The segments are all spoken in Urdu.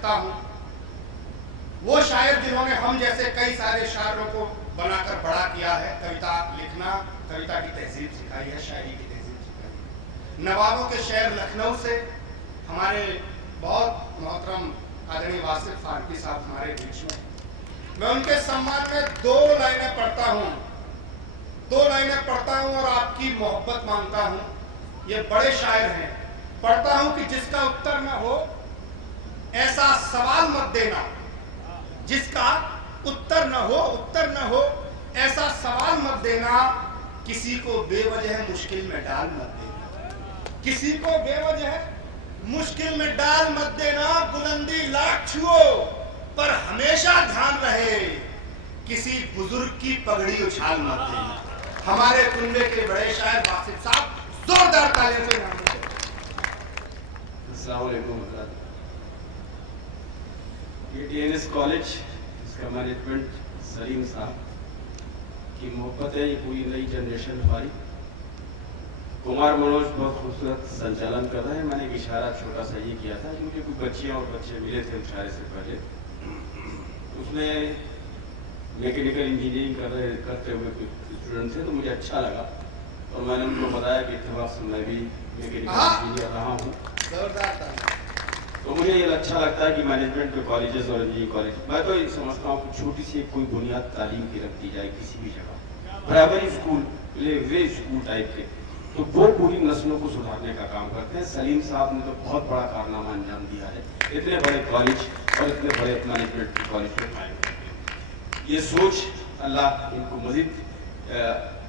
رکھتا ہوں وہ شاعر جنہوں نے ہم جیسے کئی سارے شاعروں کو بنا کر بڑا کیا ہے، کویتا لکھنا، کویتا کی تہذیب سکھائی ہے، شاعری کی تہذیب سکھائی ہے۔ نوابوں کے شعر لکھنؤ سے ہمارے بہت محترم آدرنی واصف فاروقی صاحب ہمارے بیچ میں ان کے سمان میں دو لائنیں پڑھتا ہوں اور آپ کی محبت مانگتا ہوں۔ یہ بڑے شاعر ہیں، پڑھتا ہوں کہ جس کا اتر نہ ہو ایسا سوال مت دینا، جس کا اتر نہ ہو ایسا سوال مت دینا، کسی کو بے وجہ مشکل میں ڈال مت دینا، کسی کو بے وجہ مشکل میں ڈال مت دینا، بلندی لاکھ چھو پر ہمیشہ دھیان رہے، کسی بزرگ کی پگڑی اچھال مت دینا۔ ہمارے کنبے کے بڑے شاعر واصف صاحب، زوردار تالیوں سے نام دیں۔ السلام علیکم حضرات۔ یہ ڈی این ایس کالج، اس کا مینجمنٹ سلیم صاحب کی محبت ہے، یہ پوری نئی جنریشن ہماری۔ کمار منوج بہت خوبصورت سنچالن کر رہے ہیں۔ میں نے ایک اشارہ چھوٹا سا یہ کیا تھا کہ مجھے کوئی بچیاں اور بچے ملے تھے مشاعرے سے پہلے، اس میں میکینیکل انجینئرنگ کرتے ہوئے کچھ اسٹوڈنٹ تھے، تو مجھے اچھا لگا اور میں نے ان کو بتایا کہ اتفاق سے میں بھی میکینیکل انجینئر رہا ہوں، تو مجھے یہ اچھا لگتا ہے کہ مینجمنٹ کے کالجز اور انجینئرنگ کالج، میں تو یہ سمجھتا ہوں کہ چھوٹی سی کوئی بنیاد تعلیم کی رکھ دی جائے کسی بھی جگہ، پرائمری اسکول، پلے وے اسکول ٹائپ کے، تو وہ پوری نسلوں کو سدھارنے کا کام کرتے ہیں۔ سلیم صاحب نے تو بہت بڑا کارنامہ انجام دیا ہے، اتنے بڑے کالج اور اتنے بڑے مینجمنٹ کے کالج کو قائم کر کے۔ یہ سوچ اللہ ان کو مزید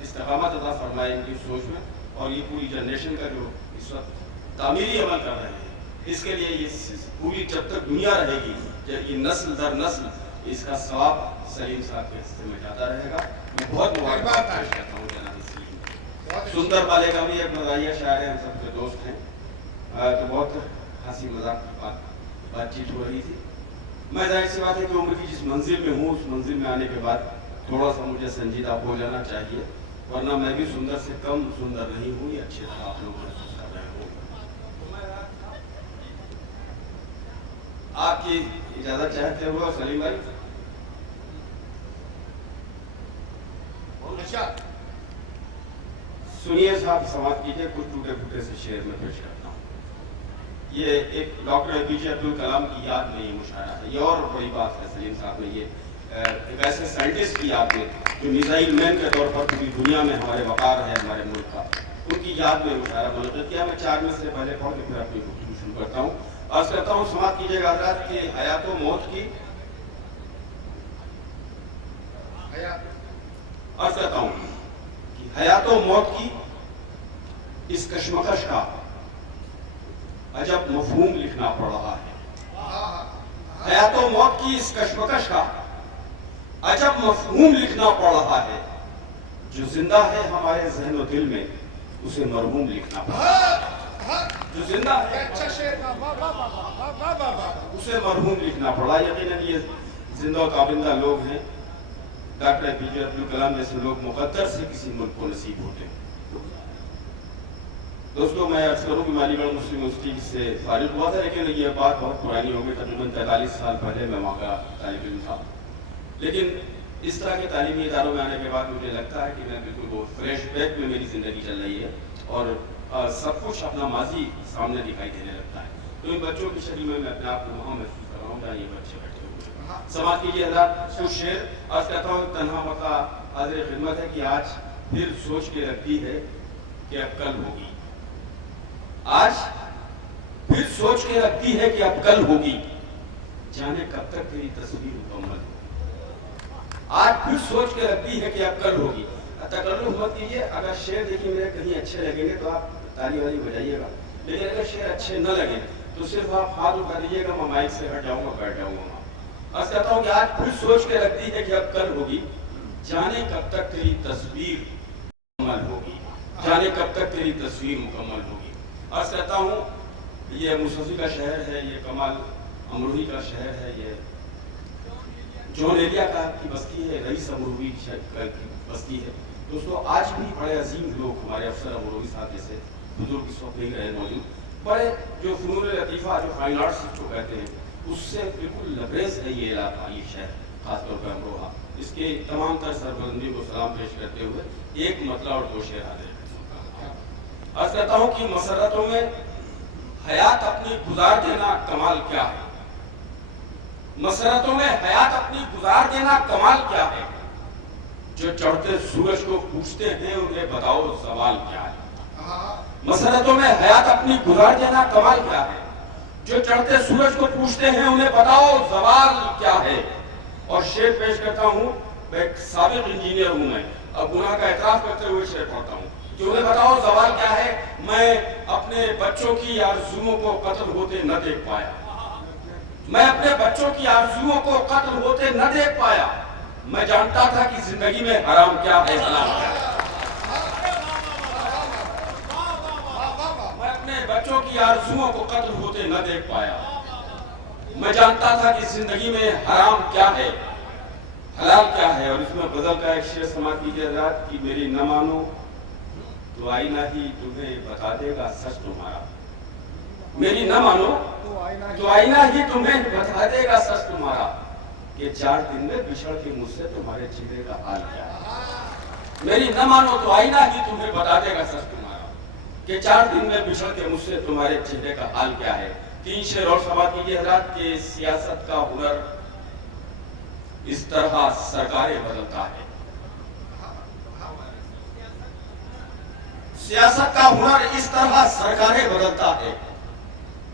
استقامت عطا فرمائے ان کی سوچ میں، اور یہ پوری جنریشن کا جو اس وقت تعمیری عمل کر رہے ہیں، اس کے لیے یہ پوری جب تک دنیا رہے گی، یہ نسل در نسل اس کا ثواب سلیم صاحب کے حصے میں جاتا رہے گا۔ میں بہت مبارکباد پیش کرتا ہوں جناب سلیم۔ سندر بالے کا بھی ایک مزاحیہ شاعر ہے، ہم سب کے دوست ہیں، تو بہت ہنسی مذاق کی بات چیت ہو رہی تھی۔ میں ظاہر سی بات ہے کہ عمر کی جس منزل میں ہوں، اس منزل میں آنے کے بعد تھوڑا سا مجھے سنجیدہ ہو جانا چاہیے، ورنہ میں بھی سندر سے کم سندر نہیں ہوں، یہ اچھی طرح آپ لوگ محسوس کر رہے ہوں۔ آپ کی اجازت چاہتے ہوئے سلیم بھائی، سنیے صاحب، سماعت کیجیے، کچھ ٹوٹے پھوٹے سے شعر میں پیش کرتا ہوں۔ یہ ایک ڈاکٹر اے پی جے عبد الکلام کی یاد میں یہ مشاعرہ ہے، یہ اور بڑی بات ہے، سلیم صاحب نے یہ ایک ایسے سائنٹسٹ کی یاد میں جو میزائل مین کے طور پر پوری دنیا میں ہمارے وقار ہے ہمارے ملک کا، ان کی یاد میں مشاعرہ منعقد کیا۔ میں 4 میں سے پہلے پڑھ کے پھر اپنی گفتگو شروع کرتا ہوں۔ عرض کرتا ہوں، سماعت کیجیے گا حضرات، کہ حیات و موت کی، عرض کرتا ہوں کہ حیات و موت کی اس کشمکش کا عجب مفہوم لکھنا پڑ رہا ہے۔ حیات و موت کی اس کشمکش کا عجب مفہوم لکھنا پڑ رہا ہے، جو زندہ ہے ہمارے ذہن و دل میں اسے مرحوم لکھنا پڑ رہا ہے، جو زندہ ہے اسے مرحوم لکھنا پڑ رہا ہے۔ یقیناً یہ زندہ و کابندہ لوگ ہیں، ڈاکٹر اے پی جے عبد الکلام جیسے لوگ مقدر سے کسی ملک کو نصیب ہوتے ہیں۔ دوستوں، میں عرض کروں کہ میں علی گڑھ مسلم یونیورسٹی سے فارغ ہوا تھا، لیکن یہ بات بہت پرانی ہو گئی، تقریباً 43 سال پہلے میں وہاں کا طالب علم تھا، لیکن اس طرح کے تعلیمی اداروں میں آنے کے بعد مجھے لگتا ہے کہ میں بالکل وہ فلیش بیک میں میری زندگی چل رہی ہے، اور سب کچھ اپنا ماضی سامنے دکھائی دینے لگتا ہے۔ تو ان بچوں کی شکل میں اپنے آپ کو وہاں محسوس کر رہا ہوں جہاں یہ بچے بیٹھے ہوئے ہیں۔ سماعت کیجیے حضرات، کچھ شعر عرض کرتا ہوں۔ تنہا بقا حاضر خدمت ہے کہ آج پھر سوچ کے رکھتی ہے کہ اب کل ہوگی، آج پھر سوچ کے رکھتی ہے کہ اب کل ہوگی، جانے کب تک تیری تصویر مکمل ہوگی، آج پھر سوچ کے رکھتی ہے کہ اب کل ہوگی۔ تکلف مت کیجیے، اگر شعر دیکھیے میرے کہیں اچھے لگیں گے تو آپ تالی والی بجائیے گا، لیکن اگر شعر اچھے نہ لگے تو صرف آپ ہاتھ اٹھا دیجیے گا، میں مائک سے ہٹ جاؤں گا، بیٹھ جاؤں گا۔ عرض کرتا ہوں کہ آج پھر سوچ کے رکھتی ہے کہ اب کل ہوگی، جانے کب تک تیری تصویر مکمل ہوگی، جانے کب تک تیری تصویر مکمل ہوگی۔ عرض کرتا ہوں، یہ مصطفی کا شہر ہے، یہ کمال امروہی کا شہر ہے، یہ جون ایریا کی بستی ہے، رئیس امروہی کی بستی ہے۔ دوستو، آج بھی بڑے عظیم لوگ ہمارے افسر امروہی صاحب جیسے بزرگ اس وقت نہیں رہے موجود، بڑے جو فنون لطیفہ، جو فائن آرٹس کو کہتے ہیں، اس سے بالکل لبریز ہے یہ علاقہ، یہ شہر، خاص طور پر امروہہ۔ اس کے تمام تر سربلندی کو سلام پیش کرتے ہوئے ایک مطلع اور دو شعر حاضر عرض کرتا ہوں کہ مسرتوں میں حیات اپنی گزار دینا کمال کیا ہے، مسرتوں میں حیات اپنی گزار دینا کمال کیا ہے، جو چڑھتے سورج کو پوچھتے ہیں انہیں بتاؤ زوال کیا ہے۔ مسرتوں میں حیات اپنی گزار دینا کمال کیا ہے، جو چڑھتے سورج کو پوچھتے ہیں انہیں بتاؤ زوال کیا ہے۔ اور شعر پیش کرتا ہوں، میں ایک سابق انجینئر ہوں، میں اب گناہ کا اعتراف کرتے ہوئے شعر پڑھتا ہوں کہ انہیں بتاؤ زوال کیا ہے۔ میں اپنے بچوں کی آرزوؤں کو قتل ہوتے نہ دیکھ پایا، میں اپنے بچوں کی آرزوؤں کو قتل ہوتے نہ دیکھ پایا، میں جانتا تھا کہ زندگی میں حرام کیا ہے، حلال کیا ہے۔ میں اپنے بچوں کی آرزوؤں کو قتل ہوتے نہ دیکھ پایا، میں جانتا تھا کہ زندگی میں حرام کیا ہے، حلال کیا ہے۔ اور اس میں غزل کا ایک شعر سماعت کیجیے حضرات کہ میری نہ مانو تو آئینہ ہی تمہیں بتا دے گا سچ تمہارا، میری نہ مانو تو آئینہ ہی تمہیں بتا دے گا سچ تمہارا، کہ 4 دن میں بچھڑ کے مجھ سے تمہارے چہرے کا حال کیا ہے۔ میری نہ مانو تو آئینہ ہی تمہیں بتا دے گا سچ تمہارا، کہ 4 دن میں بچھڑ کے مجھ سے تمہارے چہرے کا حال کیا ہے۔ 3 شعر اور سماعت کیجیے حضرات کہ سیاست کا ہنر اس طرح سرکاریں بدلتا ہے، سیاست کا ہنر اس طرح سرکاریں بدلتا ہے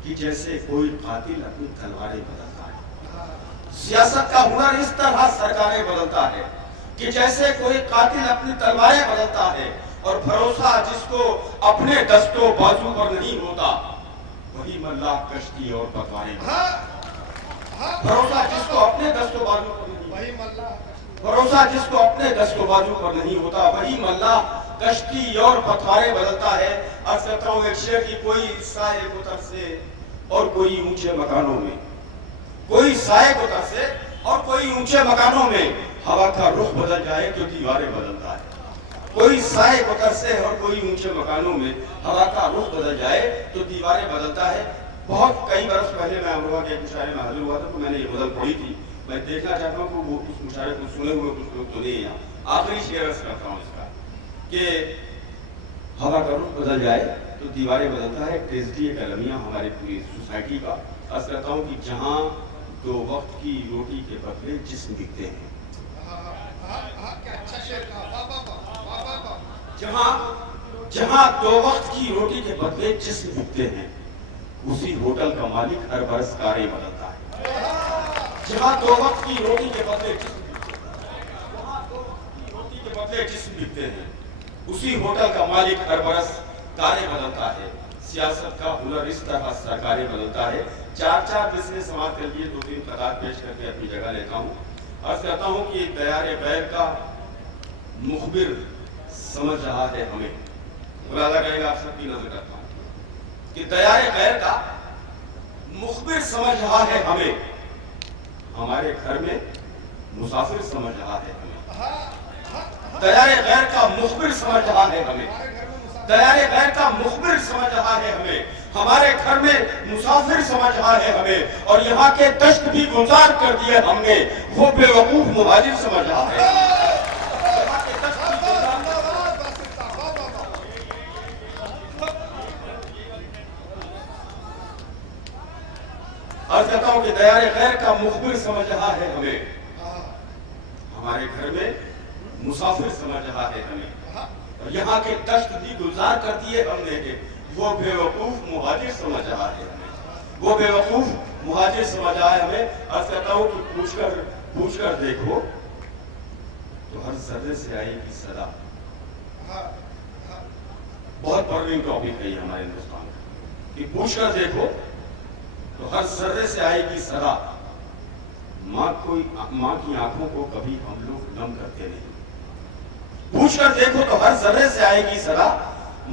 کہ جیسے کوئی قاتل اپنی تلواریں بدلتا ہے۔ سیاست کا ہنر اس طرح سرکاریں بدلتا ہے کہ جیسے کوئی قاتل اپنی تلواریں بدلتا ہے، اور بھروسہ جس کو اپنے دست و بازو پر نہیں ہوتا وہی ملاح کشتی اور پتواریں بدلتا ہے۔ بھروسہ جس کو اپنے دست و بازو پر بھروسہ جس کو اپنے دست و بازو پر نہیں ہوتا وہی ملاح کشتی اور پتواریں بدلتا ہے۔ عرض کرتا ہوں ایک شعر کی کوئی سائے کو ترسے اور کوئی اونچے مکانوں میں، کوئی سائے کو ترسے اور کوئی اونچے مکانوں میں ہوا کا رخ بدل جائے تو دیواریں بدلتا ہے۔ کوئی سائے کو ترسے اور کوئی اونچے مکانوں میں ہوا کا رخ بدل جائے تو دیواریں بدلتا ہے۔ بہت کئی برس پہلے میں امروہہ کے ایک مشاعرے میں حاضر ہوا تھا تو میں نے یہ غزل پڑھی تھی، میں دیکھنا چاہتا ہوں کہ وہ اس مشاعرے کو سنے ہوئے کچھ لوگ تو نہیں ہیں۔ آخری شعر عرض کرتا ہوں اس کا کہ ہوا کا رخ بدل جائے تو دیواریں بدلتا ہے۔ ٹریجڈی ایک المیہ ہماری پوری سوسائٹی کا۔ عرض کرتا ہوں کہ جہاں 2 وقت کی روٹی کے بدلے جسم بکتے ہیں، جہاں 2 وقت کی روٹی کے بدلے جسم بکتے ہیں، اسی ہوٹل کا مالک ہر برس کاریں بدلتا ہے۔ جہاں 2 وقت کی روٹی کے بدلے جسم بکتے ہیں، اسی ہوٹل کا مالک ہر برس کاریں بدلتا ہے۔ سیاست کا ہنر اس طرح سرکاریں بدلتا ہے۔ 4 بسمیں سماعت کر لیے 2-3 قطعات پیش کر کے اپنی جگہ لیتا ہوں۔ عرض کرتا ہوں کہ دیار غیر کا مخبر سمجھ رہا ہے ہمیں، ملازہ کرے گا آپ سب کی نظر کرتا ہوں کہ دیار غیر کا مخبر سمجھ رہا ہے ہمیں، ہمارے گھر میں مسافر سمجھ رہا ہے ہمیں۔ دیار غیر کا مخبر سمجھ رہا ہے ہمیں، دیار غیر کا مخبر سمجھ رہا ہے ہمیں، ہمارے گھر میں مسافر سمجھ رہا ہے ہمیں، اور یہاں کے دشت بھی گلزار کر دیے ہم نے، وہ بے وقوف مہاجر سمجھ رہا ہے۔ عرض کرتا ہوں کہ دیار غیر کا مخبر سمجھ رہا ہے ہمیں، ہمارے گھر میں مسافر سمجھ رہا ہے ہمیں، اور یہاں کے دشت بھی گلزار کر دیے ہم نے، وہ بے وقوف مہاجر سمجھ رہا ہے ہمیں، وہ بے وقوف مہاجر سمجھ رہا ہے ہمیں۔ عرض کرتا ہوں کہ پوچھ کر دیکھو تو ہر ذرے سے آئے گی صدا۔ بہت پرونگ ٹاپک ہے یہ ہمارے ہندوستان کا کہ پوچھ کر دیکھو تو ہر ذرے سے آئے گی صدا، ماں کی آنکھوں کو کبھی ہم لوگ نم کرتے نہیں۔ پوچھ کر دیکھو تو ہر ذرے سے آئے گی صدا،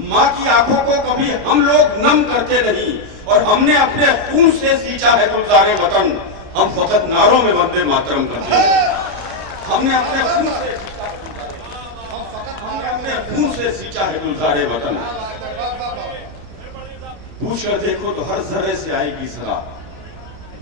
ماں کی آنکھوں کو کبھی ہم لوگ نم کرتے نہیں، اور ہم نے اپنے خون سے سینچا ہے گلزار وطن، ہم فقط نعروں میں وندے ماترم کرتے ہیں۔ ہم نے اپنے خون سے سینچا ہے گلزار وطن، پوچھ کر دیکھو تو ہر ذرے سے آئے گی صدا،